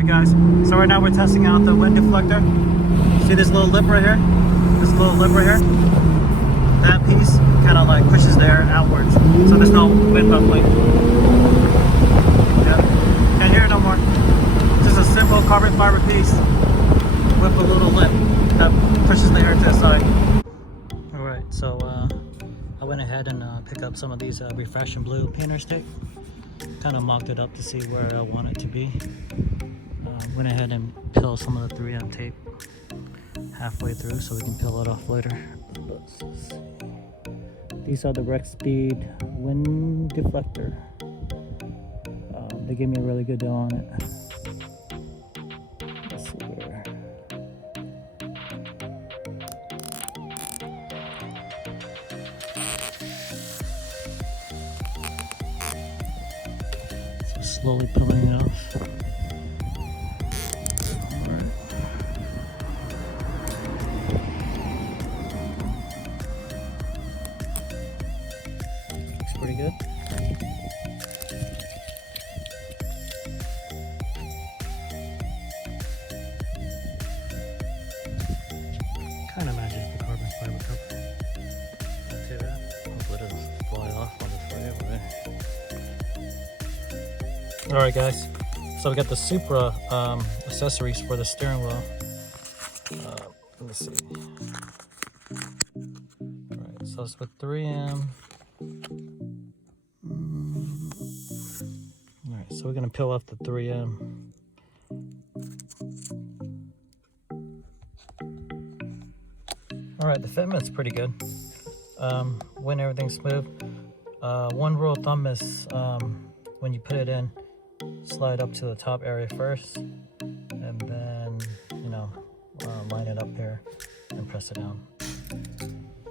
Alright guys, so right now we're testing out the wind deflector. See this little lip right here? This little lip right here? That piece kind of like pushes the air outwards, so there's no wind muffling. Yeah, can't hear it no more. Just a simple carbon fiber piece with a little lip that pushes the air to the side. Alright, so I went ahead and picked up some of these refreshing blue painter's tape. Kind of mocked it up to see where I want it to be. Went ahead and peeled some of the 3M tape halfway through so we can peel it off later. Let's see. These are the Rexpeed Wind Deflector. They gave me a really good deal on it. Let's see where. So slowly peeling it off. Pretty good. Kind of matches the carbon fiber cover. Not too bad. Hopefully it doesn't fly off on the fire. Alright guys, so we got the Supra accessories for the steering wheel. Let me see. Alright, so it's with 3M. Alright, so we're going to peel off the 3M. Alright, the fitment's pretty good. When everything's smooth. One rule of thumb is when you put it in, slide up to the top area first, and then, line it up here and press it down.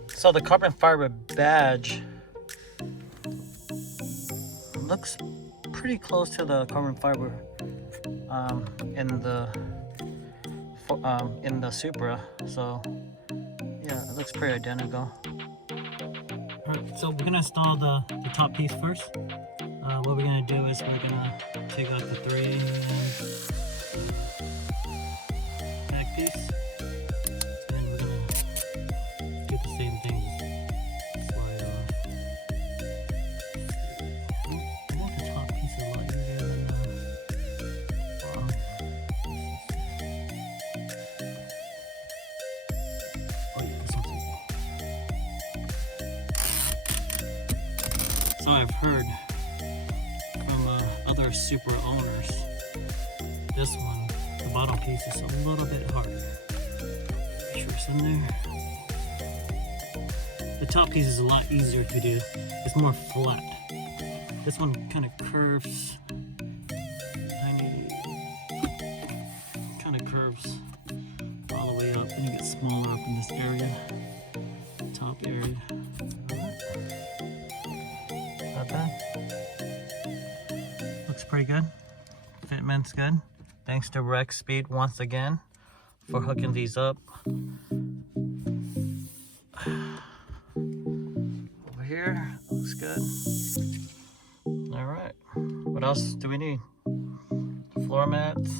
So the carbon fiber badge looks pretty close to the carbon fiber in the Supra, so yeah, it looks pretty identical. Alright, so we're gonna install the top piece first. What we're gonna do is we're gonna take out the 3 back piece, and we're gonna do the same thing. Slide off. So I've heard from other Supra owners, this one, the bottom piece is a little bit harder. Make sure it's in there. The top piece is a lot easier to do. It's more flat. This one kind of curves. Kind of curves all the way up, and it gets smaller up in this area, top area. Not bad. Looks pretty good. Fitment's good. Thanks to Rexpeed once again for hooking these up. Over here, looks good. All right. What else do we need? Floor mats,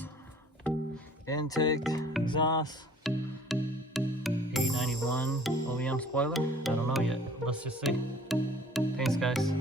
intake, exhaust, 891 OEM spoiler. I don't know yet. Let's just see. Thanks, guys.